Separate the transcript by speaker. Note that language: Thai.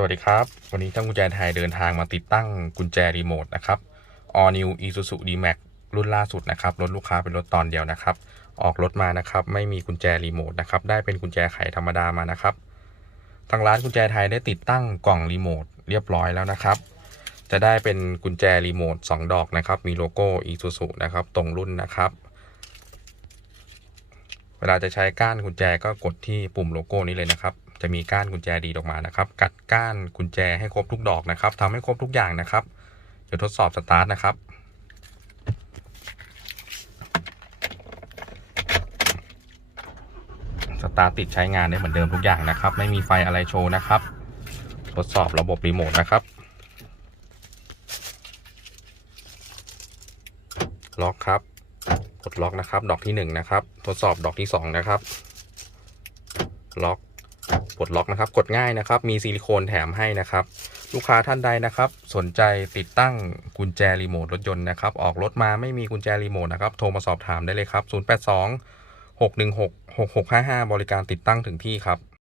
Speaker 1: สวัสดีครับ วันนี้ช่างกุญแจไทยเดินทางมาติดตั้งกุญแจรีโมทนะครับ All New Isuzu D-Max รุ่นล่าสุดนะครับ รถลูกค้าเป็นรถตอนเดียวนะครับ ออกรถมานะครับ ไม่มีกุญแจรีโมทนะครับ ได้เป็นกุญแจไขธรรมดามานะครับ ทางร้านกุญแจไทยได้ติดตั้งกล่องรีโมทเรียบร้อยแล้วนะครับ จะได้เป็นกุญแจรีโมท2ดอกนะครับ มีโลโก้ Isuzu นะครับ ตรงรุ่นนะครับ เวลาจะใช้ก้านกุญแจก็กดที่ปุ่มโลโก้นี้เลยนะครับ จะมีก้านกุญแจดีออกมานะครับ กัดก้านกุญแจให้ครบทุกดอกนะครับทำให้ครบทุกอย่างนะครับเดี๋ยวทดสอบสตาร์ทนะครับ สตาร์ทติดใช้งานได้เหมือนเดิมทุกอย่างนะครับ ไม่มีไฟอะไรโชว์นะครับ ทดสอบระบบรีโมทนะครับ ล็อกครับกดล็อกนะครับ ดอกที่หนึ่งนะครับ ทดสอบดอกที่สองนะครับ ล็อก ปลดล็อกนะครับ กดง่ายนะครับ มีซิลิโคนแถมให้นะครับ ลูกค้าท่านใดนะครับ สนใจติดตั้งกุญแจรีโมทรถยนต์นะครับ ออกรถมาไม่มีกุญแจรีโมทนะครับ โทรมาสอบถามได้เลยครับ 082 616 6655 บริการติดตั้งถึงที่ครับ